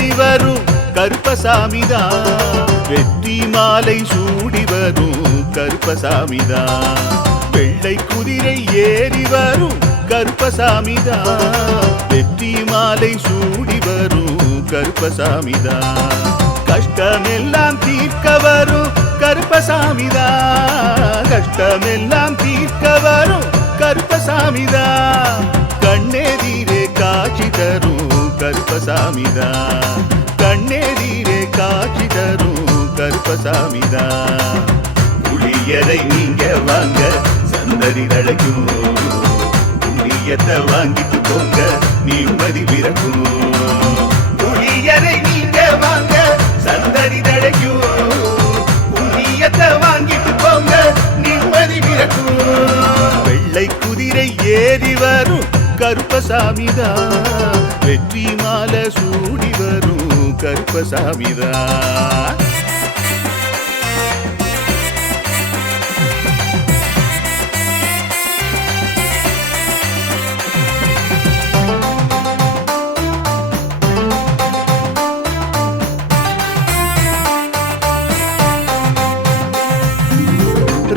ஏறி வரும் கருப்பசாமிதான் வெற்றி மாலை சூடி வரும் கருப்பசாமிதான் வெள்ளை குதிரை ஏறி வரும் கருப்பசாமிதான் வெற்றி மாலை சூடி வரும் கருப்பசாமிதான் கஷ்டமெல்லாம் தீர்க்க வரும் கருப்பசாமிதான் கஷ்டமெல்லாம் தீர்க்க வரும் கருப்பசாமிதான் கண்ணெதிரே காட்சி தரும் கருப்பசாமிதான் கண்ணெதிரே காட்சி தரும் கருப்பசாமிதான் புளியரை நீங்க வாங்க சந்ததி தழைக்கும் புண்ணியத்தை வாங்கிட்டு போங்க நிம்மதி பிறக்கும் புளியரை நீங்க வாங்க சந்ததி தழைக்கும் புண்ணியத்தை வாங்கிட்டு போங்க நிம்மதி பிறக்கும் வெள்ளை குதிரை ஏறி வரும் கருப்பசாமிதான் வெற்றி மாலை சூடி வரும் கருப்பசாமிதான்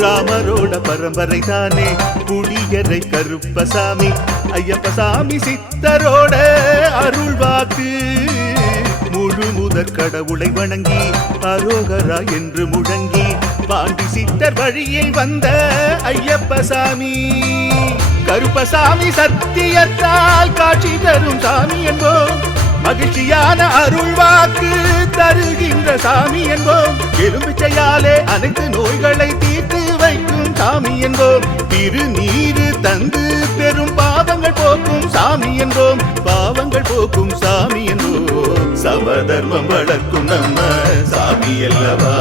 ராமரோட பரம்பரை தானே புளியரை கருப்பசாமி ஐயப்பசாமி சித்தரோட அருள் வாக்கு முழு முதற் கடவுளை வணங்கி அரோகரா என்று முழங்கி பாண்டி சித்தர் வழியில் வந்த ஐயப்பசாமி கருப்பசாமி சத்தியத்தால் காட்சி தரும் சாமி என்போம் மகிழ்ச்சியான அருள் வாக்கு தருகின்ற சாமி என்போம் எலும்பிச்சையாலே அனைத்து நோய்களை தீர்த்து வைக்கும் சாமி என்போம் திருநீரு தந்து பெரும் பாவங்கள் போக்கும் சாமி என்போம் பாவங்கள் போக்கும் சாமி என்போம் சமதர்மம் வளர்க்கும் நம்ம சாமி அல்லவா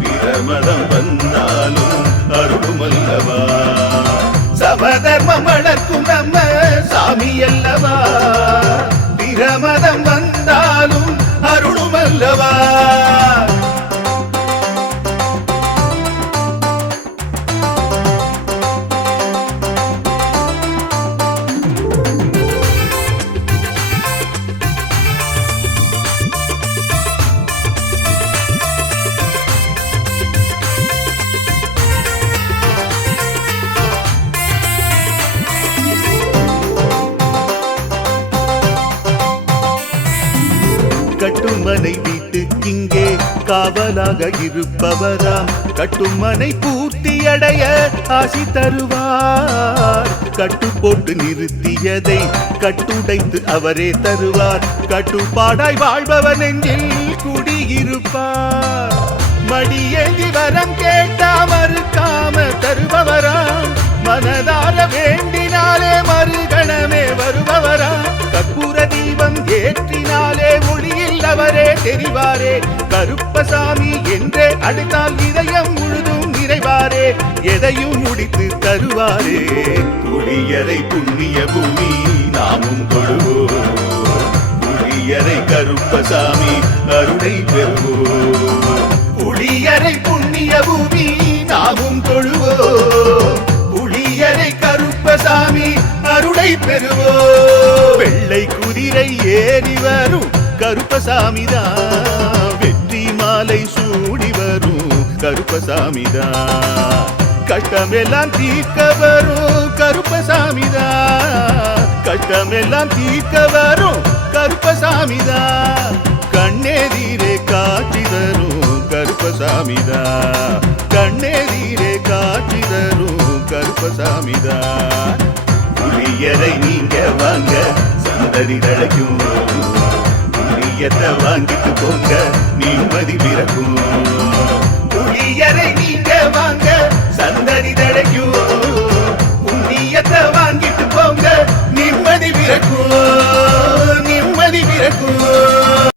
பிரமதம் வந்தாலும் அருளும் அல்லவா சமதர்மம் வளர்க்கும் நம்ம சாமி அல்லவா பிரமதம் வந்தாலும் அருளும் அல்லவா கட்டுமனை வீட்டுக்கிங்கே காவலாக இருப்பவராம் கட்டுமனை பூர்த்தியடைய ஆசி தருவார் கட்டு போட்டு நிறுத்தியதை கட்டுடைத்து அவரே தருவார் கட்டுப்பாடாய் வாழ்பவன் நெஞ்சில் குடியிருப்பார் மடியேந்தி வரம் கேட்டா மறுக்காம தருபவராம் மனதார வேண்டினாலே மறுகணமே வருபவராம் கற்பூர தீபம் ஏற்றினாலே ஒளியில் அவரே தெரிவாரே கருப்பசாமி என்றே அழைத்தால் இதயம் முழுதும் நிறைவாரே எதையும் முடித்து தருவாரே புளியரை புண்ணிய பூமி நாமும் கொள்வோம் புளியரை கருப்பசாமி அருளை பெறுவோம் புளியரை புண்ணிய பூமி நாமும் தொழுவோம் புளியரை கருப்பசாமி அருளை பெறுவோம் வெள்ளை குதிரை ஏறி வரும் கருப்பசாமிதான் வெற்றி மாலை சூடி வரும் கருப்பசாமிதான் கஷ்டமெல்லாம் தீர்க்க வரும் கருப்பசாமிதான் கஷ்டமெல்லாம் தீர்க்க வரும் கருப்பசாமிதான் கண்ணெதிரே காட்சி தரும் கருப்பசாமிதான் கண்ணெதிரே காட்சி தரும் கருப்பசாமிதான் புளியரை நீங்க வாங்க சந்ததி தழைக்கும் புளியத்தை வாங்கிட்டு போங்க நிம்மதி பிறக்கும் புளியரை நீங்க வாங்க சந்ததி தழைக்கும் புண்ணியத்தை வாங்கிட்டு போங்க நிம்மதி பிறக்கும் நிம்மதி பிறக்கும்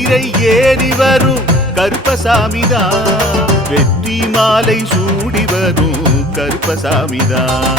குதிரை ஏறி வரும் கருப்பசாமிதான். வெற்றி மாலை சூடி வரும் கருப்பசாமிதான்.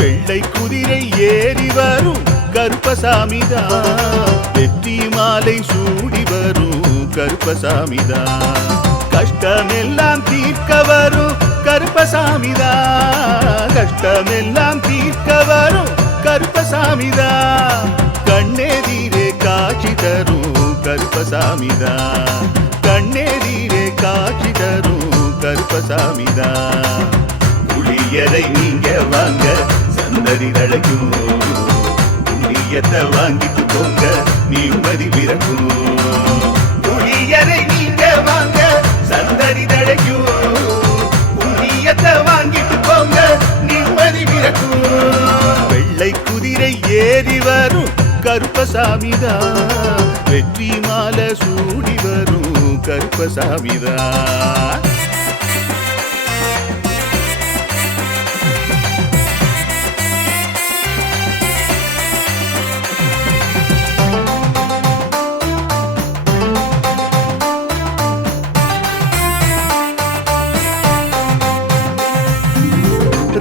வெள்ளை குதிரை ஏறி வரும் கருப்பசாமிதான். வெற்றி மாலை சூடி வரும் கருப்பசாமிதான். கஷ்டமெல்லாம் தீர்க்க வரும் கருப்பசாமிதான். கஷ்டமெல்லாம் தீர்க்க வரும் கருப்பசாமிதான். கண்ணெதிரே காட்சி தரும் கருப்பசாமிதான். கண்ணெதிரே காட்சி தரும் கருப்பசாமிதான். புளியரை நீங்க வாங்க சந்ததி தழைக்கும். புண்ணியத்தை வாங்கிட்டு போங்க நிம்மதி பிறக்கும். புளியரை நீங்க வாங்க சந்ததி தழைக்கும். புண்ணியத்தை வாங்கிட்டு போங்க நிம்மதி பிறக்கும். வெள்ளை குதிரை ஏறி வரும் கருப்பசாமிதான். வெற்றி மாலை சூடி வரும் கருப்பசாமிதான்.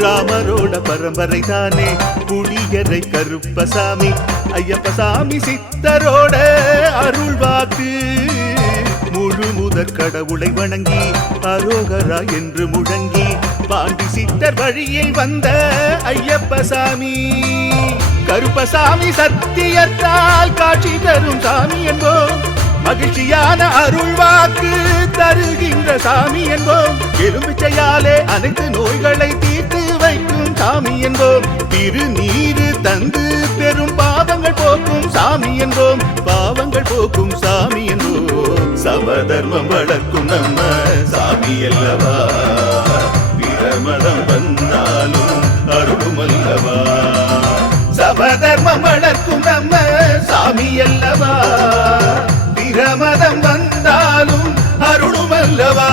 ராமரோட பரம்பரை தானே புளியரை கருப்பசாமி. ஐயப்பசாமி சித்தரோட அருள் வாக்கு. முழு முதற் கடவுளை வணங்கி அரோகரா என்று முழங்கி பாண்டி சித்தர் வழியில் வந்த ஐயப்பசாமி. கருப்பசாமி சத்தியத்தால் காட்சி தரும் சாமி என்போம். மகிழ்ச்சியான அருள் வாக்கு தருகின்ற சாமி என்போம். எலுமிச்சையாலே அனைத்து நோய்களை தீர்த்து வைக்கும் சாமி என்போம். திருநீரு தந்து பெரும் பாவங்கள் போக்கும் சாமி என்போம். பாவங்கள் போக்கும் சாமி என்போம். சமதர்மம் வளர்க்கும் நம்ம சாமி அல்லவா. பிரமதம் வந்தாலும் அருளும் அல்லவா. சமதர்மம் வளர்க்கும் நம்ம சாமி அல்லவா. பிரமதம் வந்தாலும் அருளும் அல்லவா.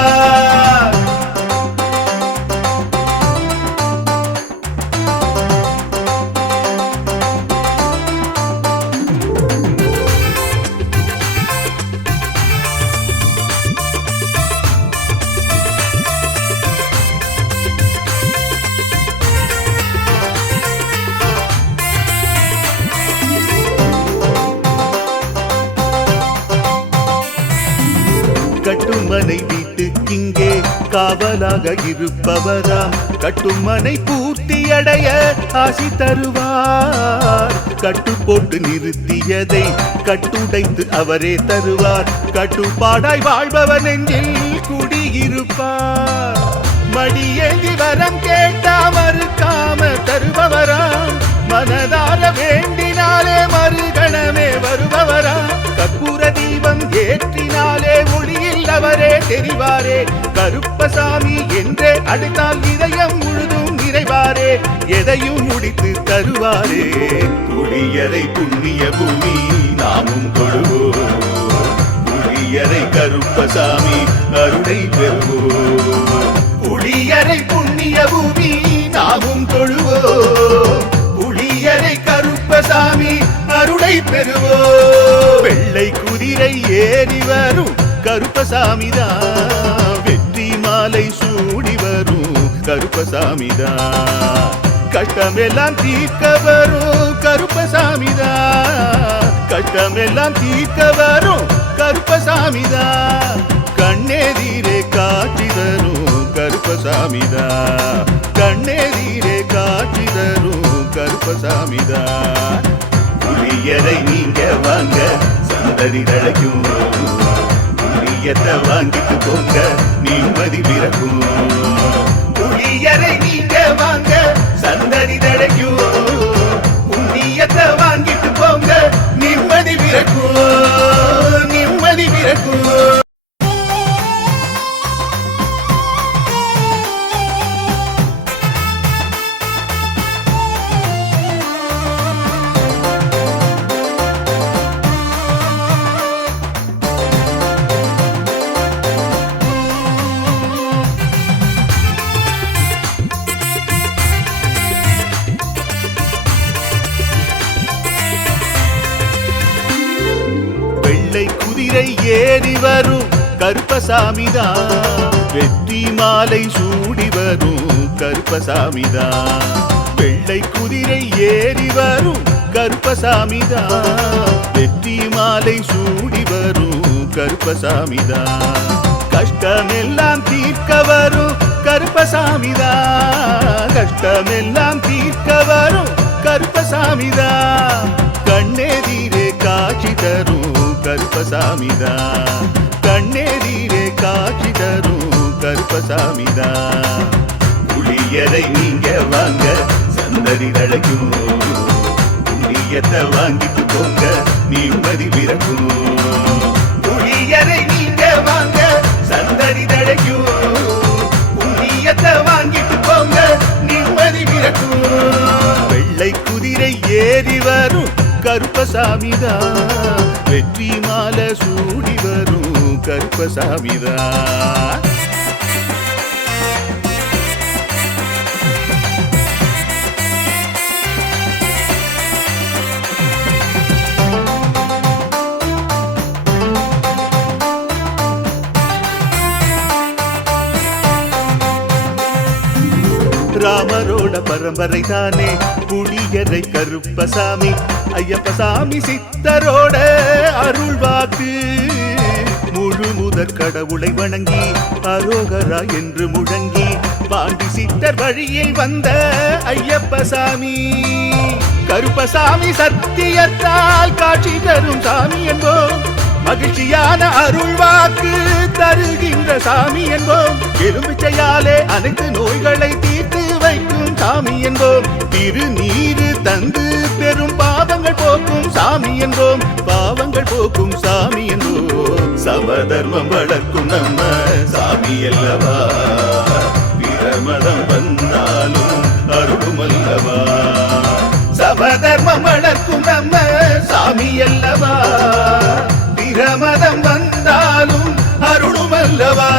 கட்டுமனை வீட்டுக்கிங்கே காவலாக இருப்பவராம். கட்டுமனை பூர்த்தியடைய ஆசி தருவார். கட்டு போட்டு நிறுத்தியதை கட்டுடைத்து அவரே தருவார். கட்டுப்பாடாய் வாழ்பவர் நெஞ்சில் குடியிருப்பார். மடியேந்தி வரம் கேட்டா மறுக்காம தருபவராம். மனதார வேண்டினாலே மறுகணமே வருபவராம். கற்பூர தீபம் ஏற்றினாலே ஒளியில் அவரே தெரிவாரே. கருப்பசாமி என்றே அழைத்தால் இதயம் முழுதும் நிறைவாரே. எதையும் முடித்து தருவாரே. புளியரை புண்ணிய பூமி நாமும் கொள்வோம். புளியரை கருப்பசாமி அருளை பெறுவோம். புளியரை புண்ணிய பூமி நாமும் தொழுவோம். புளியரை கருப்பசாமி அருளை பெறுவோம். வெள்ளை குதிரை ஏறி வரும் கருப்பசாமிதான். வெற்றி மாலை சூடி வரும் கருப்பசாமிதான். கஷ்டமெல்லாம் தீர்க்க வரும் கருப்பசாமிதான். கஷ்டமெல்லாம் தீர்க்க வரும் கருப்பசாமிதான். கண்ணெதிரே காட்சி தரும் கருப்பசாமிதான். கண்ணெதிரே காட்சி தரும் கருப்பசாமிதான். புளியரை நீங்க வாங்க சந்ததி தழைக்கும். புளியத்தை வாங்கிட்டு போங்க நிம்மதி பிறக்கும். புளியரை நீங்க வாங்க சந்ததி தழைக்கும். புண்ணியத்தை வாங்கிட்டு போங்க நிம்மதி பிறக்கும். நிம்மதி பிறக்கும். குதிரை ஏறி வரும் கருப்பசாமிதான். வெற்றி மாலை சூடி வரும் கருப்பசாமிதான். வெள்ளை குதிரை ஏறி வரும் கருப்பசாமிதான். வெற்றி மாலை சூடி வரும் கருப்பசாமிதான். கஷ்டமெல்லாம் தீர்க்க வரும் கருப்பசாமிதான். கஷ்டமெல்லாம் தீர்க்க வரும் கருப்பசாமிதான். கண்ணெதிரே காட்சி தரும் கருப்பசாமிதான். கண்ணெதிரே காட்சி தரும் கருப்பசாமிதான். புளியரை நீங்க வாங்க சந்தடி தழைக்கும். புண்ணியத்தை வாங்கிட்டு போங்க நிம்மதி பிறக்கும். புளியரை நீங்க வாங்க சந்தடி தழைக்கும். புண்ணியத்தை வாங்கிட்டு போங்க நிம்மதி பிறக்கும். வெள்ளை குதிரை ஏறி வரும் கருப்பசாமிதான். வெற்றி மாலை சூடி வரும் கருப்பசாமிதான். ராமரோட பரம்பரை தானே புளியரை கருப்பசாமி. ஐயப்பசாமி சித்தரோட அருள்வாக்கு. முழு முதற் கடவுளை வணங்கி அரோகரா என்று முழங்கி பாண்டி சித்தர் வழியில் வந்த ஐயப்பசாமி. கருப்பசாமி சத்தியத்தால் காட்சி தரும் சாமி என்போம். மகிழ்ச்சியான அருள்வாக்கு தருகின்ற சாமி என்போம். எலும்பிச்சையாலே அனைத்து நோய்களை தீர்த்து வைக்கும் சாமி என்போம். திருநீரு தந்து பெரும் பாவங்கள் போக்கும் சாமி என்போம். பாவங்கள் போக்கும் சாமி என்போம். சமதர்மம் வளர்க்கும் நம்ம சாமி அல்லவா. பிரமதம் வந்தாலும் அருளும் அல்லவா. சமதர்மம் வளர்க்கும் நம்ம சாமி அல்லவா. பிரமதம் வந்தாலும் அருளும் அல்லவா.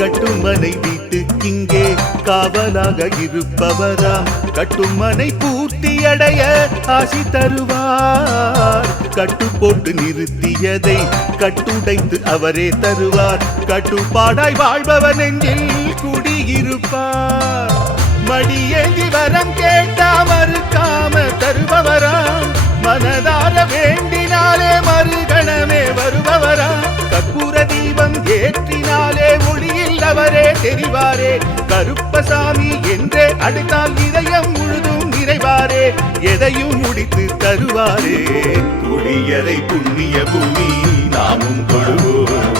கட்டுமனை வீட்டுக்கிங்கே காவலாக இருப்பவராம். கட்டுமனை பூர்த்தி அடைய ஆசி தருவார். கட்டு போட்டு நிறுத்தியதை கட்டுடைத்து அவரே தருவார். கட்டுப்பாடாய் வாழ்பவன் நெஞ்சில் குடியிருப்பார். மடியேந்தி வரம் கேட்டா மறுக்காம தருபவராம். மனதார வேண்டினாலே மறுகணமே வருபவராம். கற்பூர தீபம் ஏற்றினாலே ஒளியில் அவரே தெரிவாரே. கருப்பசாமி என்றே அழைத்தால் இதயம் முழுதும் நிறைவாரே. எதையும் முடித்து தருவாரே. புளியரை புண்ணிய பூமி நாமும் தொழுவோம்.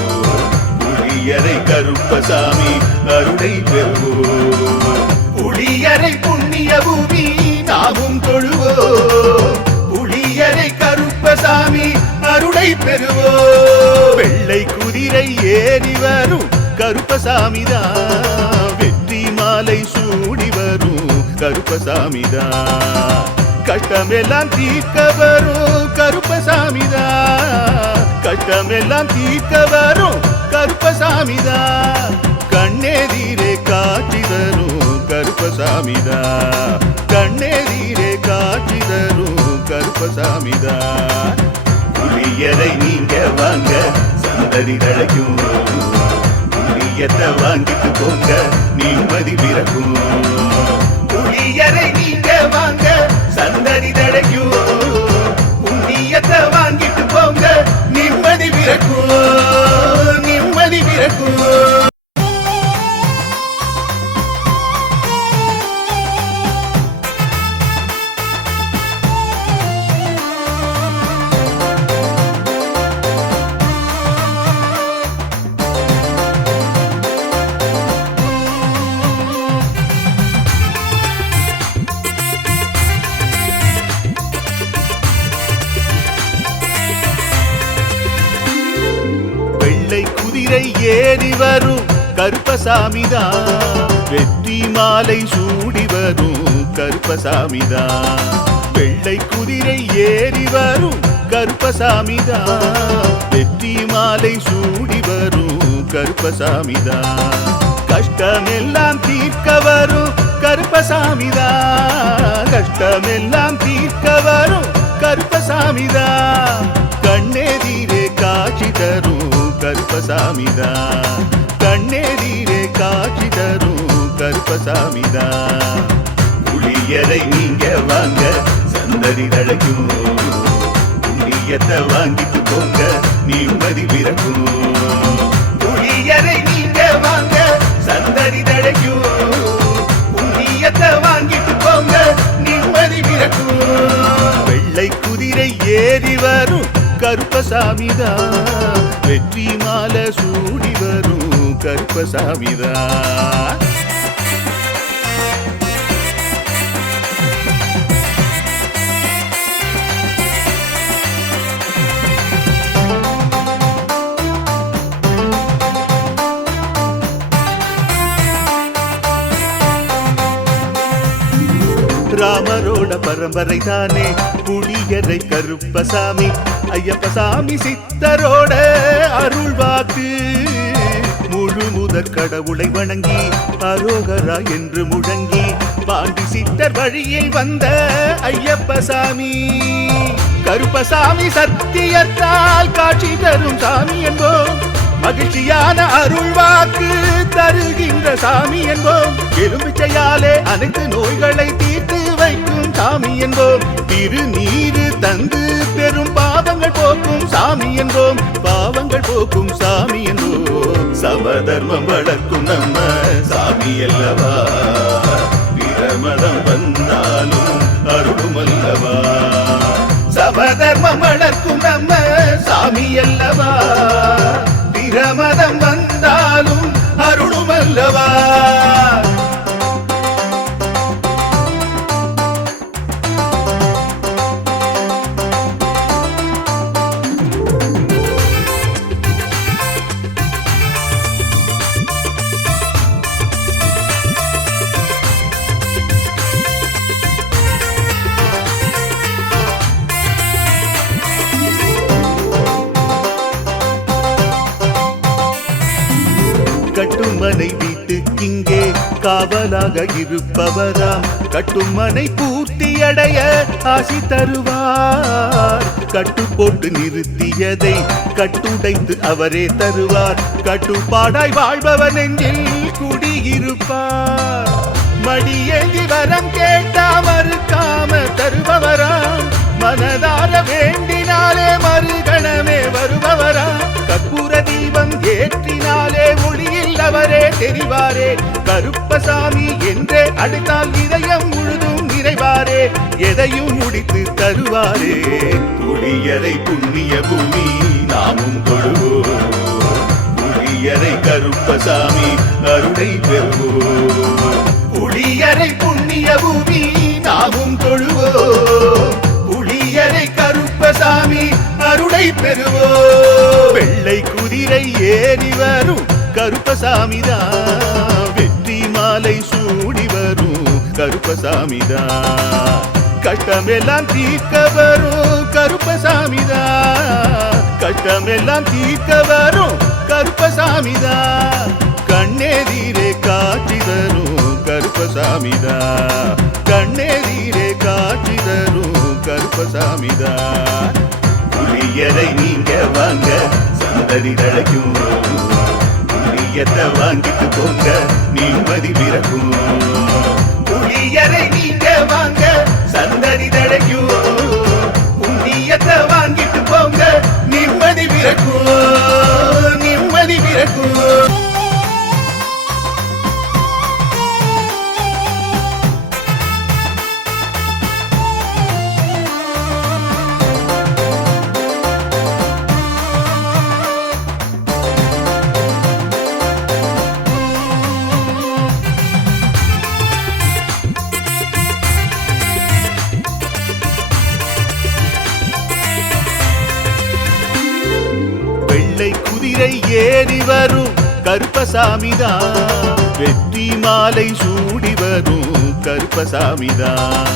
புளியரை கருப்பசாமி அருளை பெறுவோம். புளியரை புண்ணிய பூமி நாமும் தொழுவோம். புளியரை கருப்பசாமி அருளை பெறுவோம். வெள்ளை குதிரை ஏறி வரும் கருப்பசாமிதான். வெற்றி மாலை சூடி வரும் கருப்பசாமிதான். கஷ்டமெல்லாம் தீர்க்க வரும் கருப்பசாமிதான். கஷ்டமெல்லாம் தீர்க்க வரும் கருப்பசாமிதான். கண்ணெதிரே காட்சி தரும் கருப்பசாமிதான். கண்ணெதிரே காட்சி தரும் கருப்பசாமிதான். புளியரை நீங்க வாங்க சந்தடி தழைக்கும். புளியத்தை வாங்கிட்டு போங்க நிம்மதி பிறக்கும். புளியரை நீங்க வாங்க சந்தடி தழைக்கும். புண்ணியத்தை வாங்கிட்டு போங்க நிம்மதி பிறக்கும். நிம்மதி பிறக்கும். கருப்பசாமிதான். வெற்றி மாலை சூடி வரும் கருப்பசாமிதான். வெள்ளை குதிரை ஏறி வரும் கருப்பசாமிதான். வெற்றி மாலை சூடி வரும் கருப்பசாமிதான். கஷ்டமெல்லாம் தீர்க்க வரும் கருப்பசாமிதான். கஷ்டமெல்லாம் தீர்க்க வரும் கருப்பசாமிதான். கண்ணெதிரே காட்சி தரும் கருப்பசாமிதான். கண்ணெதிரே காட்சி தரும் கருப்பசாமிதான். புளியரை நீங்க வாங்க சந்ததி தழைக்கும். புண்ணியத்தை வாங்கிட்டு போங்க நிம்மதி பிறக்கும். புளியரை நீங்க வாங்க சந்ததி தழைக்கும். புண்ணியத்தை வாங்கிட்டு போங்க நிம்மதி பிறக்கும். வெள்ளை குதிரை ஏறி வரும் கருப்பசாமிதான். வெற்றி மாலை சூடி வரும் கருப்பசாமிதான். ராமரோட பரம்பரை தானே புளியரை கருப்பசாமி. ஐயப்பசாமி சித்தரோட அருள்வாக்கு. முழு முதற் கடவுளை வணங்கி அரோகரா என்று முழங்கி பாண்டி சித்தர் வழியில் வந்த ஐயப்பசாமி. கருப்பசாமி சத்தியத்தால் காட்சி தரும் சாமி என்போம். மகிழ்ச்சியான அருள்வாக்கு தருகின்ற சாமி என்போம். எலும்பிச்சையாலே அனைத்து நோய்களை தீர்த்து வைக்கும் சாமி என்போம். திருநீரு தந்து பெரும் பாவங்கள் போக்கும் சாமி என்போம். பாவங்கள் போக்கும் சாமி என்போம். சமதர்மம் வளர்க்கும் நம்ம சாமி அல்லவா. பிரமதம் வந்தாலும் அருளும் அல்லவா. சமதர்மம் வளர்க்கும் நம்ம சாமி அல்லவா. பிரமதம் வந்தாலும் அருளும் அல்லவா. கட்டுமனை வீட்டுக்கிங்கே காவலாக இருப்பவராம். கட்டுமனை பூர்த்தி அடைய ஆசி தருவார். கட்டு போட்டு நிறுத்தியதை கட்டுடைத்து அவரே தருவார். கட்டுப்பாடாய் வாழ்பவர் நெஞ்சில் குடியிருப்பார். மடியேந்தி வரம் கேட்டா மறுக்காம தருபவராம். மனதார வேண்டினாலே மறுகணமே வருபவராம். கற்பூர தீபம் ஏற்றினாலே ஒளியில் அவரே தெரிவாரே. கருப்பசாமி என்றே அழைத்தால் இதயம் முழுதும் நிறைவாரே. எதையும் முடித்து தருவாரே. புளியரை புண்ணிய பூமி நாமும் தொழுவோம். புளியரை கருப்பசாமி அருளை பெறுவோம். புளியரை புண்ணிய பூமி நாமும் தொழுவோம். புளியரை கருப்பசாமி அருளை பெறுவோம். வெள்ளை குதிரை ஏறி வரும் கருப்பசாமிதான். வெற்றி மாலை சூடி வரும் கருப்பசாமிதான். கஷ்டமெல்லாம் தீர்க்க வரும் கருப்பசாமிதான். கஷ்டமெல்லாம் தீர்க்க வரும் கருப்பசாமிதான். கண்ணெதிரே காட்சி தரும் கருப்பசாமிதான். கண்ணெதிரே காட்சி தரும் கருப்பசாமிதான். புளியரை நீங்க வாங்க சந்ததி தழைக்கும். புளியத்தை வாங்கிட்டு போங்க நிம்மதி பிறக்கும். புளியரை நீங்க வாங்க சந்ததி தழைக்கும். புண்ணியத்தை வாங்கிட்டு போங்க நிம்மதி பிறக்கும். நிம்மதி பிறக்கும். குதிரை ஏறி வரும் கருப்பசாமிதான். வெற்றி மாலை சூடி வரும் கருப்பசாமிதான்.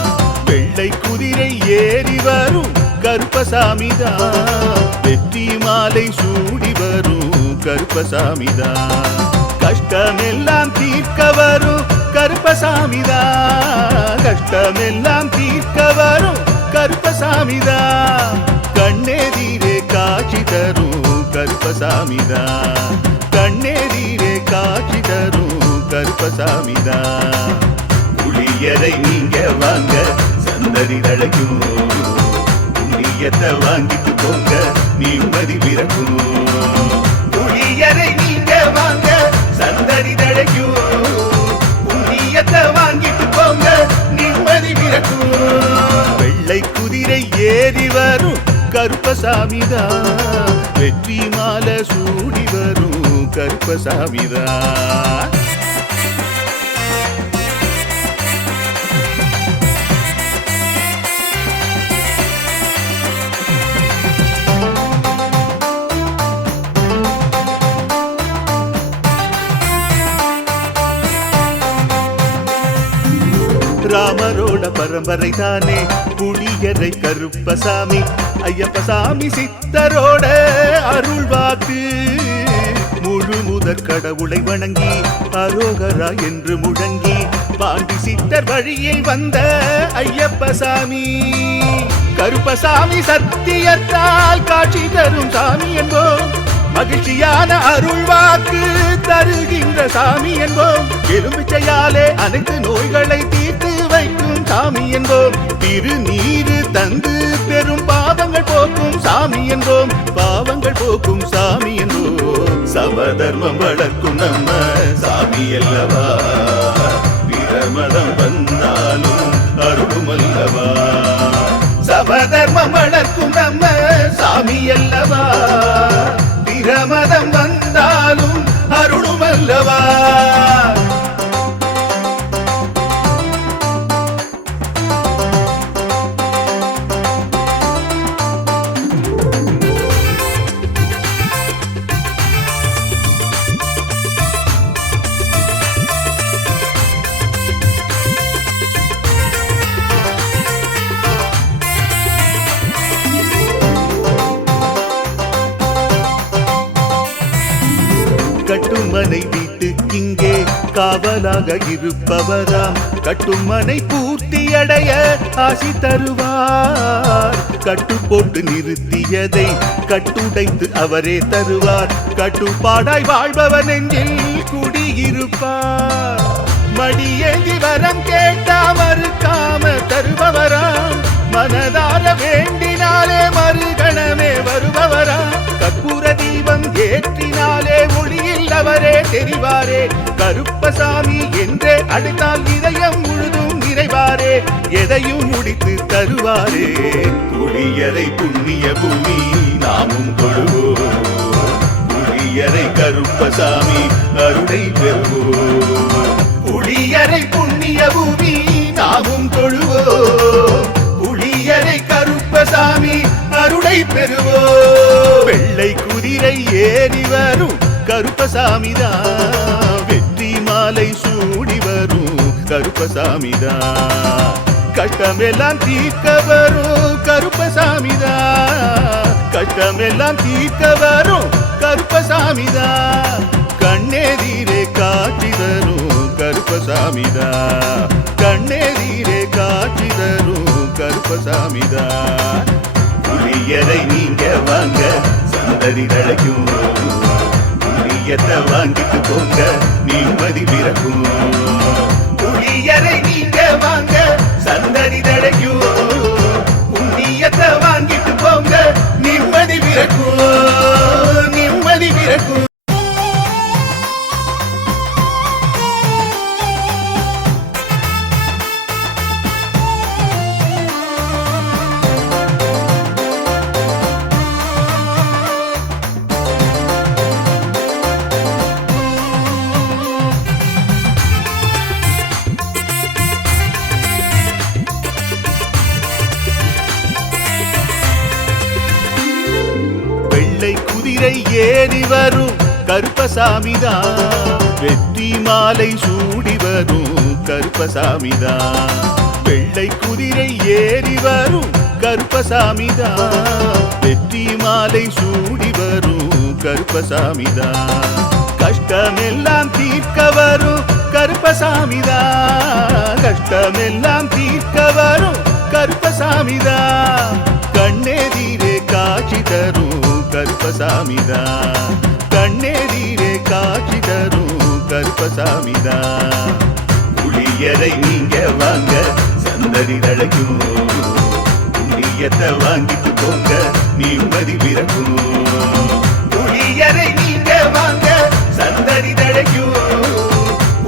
வெள்ளை குதிரை ஏறி வரும் கருப்பசாமிதான். வெற்றி மாலை சூடி வரும் கருப்பசாமிதான். கஷ்டமெல்லாம் தீர்க்க வரும் கருப்பசாமிதான். கஷ்டமெல்லாம் தீர்க்க வரும் கருப்பசாமிதான். கண்ணெதிரே காட்சி தரும் கருப்பசாமிதான். கண்ணெதிரே காட்சி தரும் கருப்பசாமிதான். புளியரை நீங்க வாங்க சந்ததி தழைக்கும். புண்ணியத்தை வாங்கிட்டு போங்க நிம்மதி பிறக்கும். புளியரை நீங்க வாங்க சந்ததி தழைக்கும். புண்ணியத்தை வாங்கிட்டு போங்க நிம்மதி பிறக்கும். வெள்ளை குதிரை ஏறி வரும் கருப்பசாமிதான். வெற்றி மாலை சூடி வரும் கருப்பசாமிதான். ராமரோட பரம்பரை தானே புளியரை கருப்பசாமி. ஐயப்பசாமி சித்தரோட அருள் வாக்கு. முழு முதற் கடவுளை வணங்கி அரோகரா என்று முழங்கி பாண்டி சித்தர் வழியில் வந்த ஐயப்பசாமி. கருப்பசாமி சத்தியத்தால் காட்சி தரும் சாமி என்போம். மகிழ்ச்சியான அருள் வாக்கு தருகின்ற சாமி என்போம். எலுமிச்சையாலே அனைத்து நோய்களை தீர்த்து வைக்கும் சாமி என்போம். திருநீரு தந்து பெரும் பாவங்கள் போக்கும் சாமி என்போம். பாவங்கள் போக்கும் சாமி என்போம். சமதர்மம் வளர்க்கும் நம்ம சாமி அல்லவா. பிரமதம் வந்தாலும் அருளும் அல்லவா. சமதர்மம் வளர்க்கும் நம்ம சாமி அல்லவா. பிரமதம் வந்தாலும் அருளும் அல்லவா. கட்டுமனை வீட்டுக்கிங்கே காவலாக இருப்பவராம். கட்டுமனை பூர்த்தியடைய ஆசி தருவார். கட்டு போட்டு நிறுத்தியதை கட்டுடைத்து அவரே தருவார். கட்டுப்பாடாய் வாழ்பவன் நெஞ்சில் குடியிருப்பார். மடியேந்தி வரம் கேட்டா மறுக்காம தருபவராம். மனதார வேண்டினாலே மறுகணமே வருபவராம். கற்பூர தீபம் ஏற்றினாலே ஒளியில் அவரே தெரிவாரே. கருப்பசாமி என்றே அழைத்தால் இதயம் முழுதும் நிறைவாரே. எதையும் முடித்து தருவாரே. புளியரை புண்ணிய பூமி நாமும் தொழுவோம். புளியரை கருப்பசாமி அருளை பெறுவோம். புளியரை புண்ணிய பூமி நாமும் தொழுவோம். புளியரை கருப்பசாமி அருளை பெறுவோம். வெள்ளை குதிரை ஏறி வரும் கருப்பசாமிதான். வெற்றி மாலை சூடி வரும் கருப்பசாமிதான். கஷ்டமெல்லாம் தீர்க்க வரும் கருப்பசாமிதான். கஷ்டமெல்லாம் தீர்க்க வரும் கருப்பசாமிதான். கண்ணெதிரே காட்சி தரும் கருப்பசாமிதான். கண்ணெதிரே காட்சி தரும் கருப்பசாமிதான். புளியரை நீங்க வாங்க சந்ததி தழைக்கும். புளியத்தை வாங்கிட்டு போங்க நிம்மதி பிறக்கும். புளியரை நீங்க வாங்க சந்ததி தழைக்கும். புண்ணியத்தை வாங்கிட்டு போங்க நிம்மதி பிறக்கும். நிம்மதி பிறக்கும். ஏறி வரும் கருப்பசாமிதான். வெற்றி மாலை சூடி வரும் கருப்பசாமிதான். வெள்ளை குதிரை ஏறி வரும் கருப்பசாமிதான். வெற்றி மாலை சூடி வரும் கருப்பசாமிதான். கஷ்டமெல்லாம் தீர்க்க வரும் கருப்பசாமிதான். கஷ்டமெல்லாம் தீர்க்க வரும் கருப்பசாமிதான். கண்ணெதிரே காட்சி தரும் கருப்பசாமிதான். கண்ணெதிரே காட்சி தரும் கருப்பசாமிதான். புளியரை நீங்க வாங்க சந்ததி தழைக்கும். புளியத்தை வாங்கிட்டு போங்க நிம்மதி பிறக்கும். புளியரை நீங்க வாங்க சந்ததி தழைக்கும்.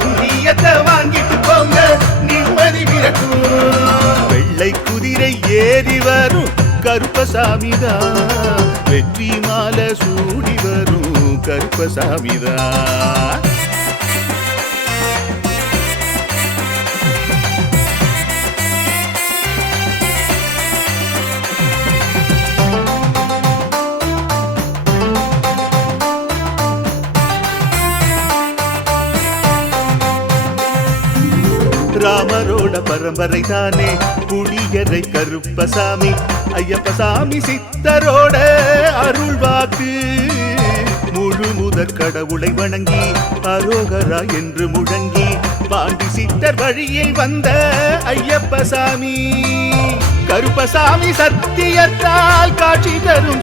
புளியத்தை வாங்கிட்டு போங்க நிம்மதி பிறக்கும். வெள்ளை குதிரை ஏறி வரும் கருப்பசாமிதான். வெற்றி மாலை சூடி வரும் கருப்பசாமிதான். ராமரோட பரம்பரை தானே புளியரை கருப்பசாமி. ஐயப்பசாமி சித்தரோட அருள் வாக்கு. முழு முதற் கடவுளை வணங்கி அரோகரா என்று முழங்கி பாண்டி சித்தர் வழியில் வந்த ஐயப்பசாமி. கருப்பசாமி சத்தியத்தால் காட்சி தரும்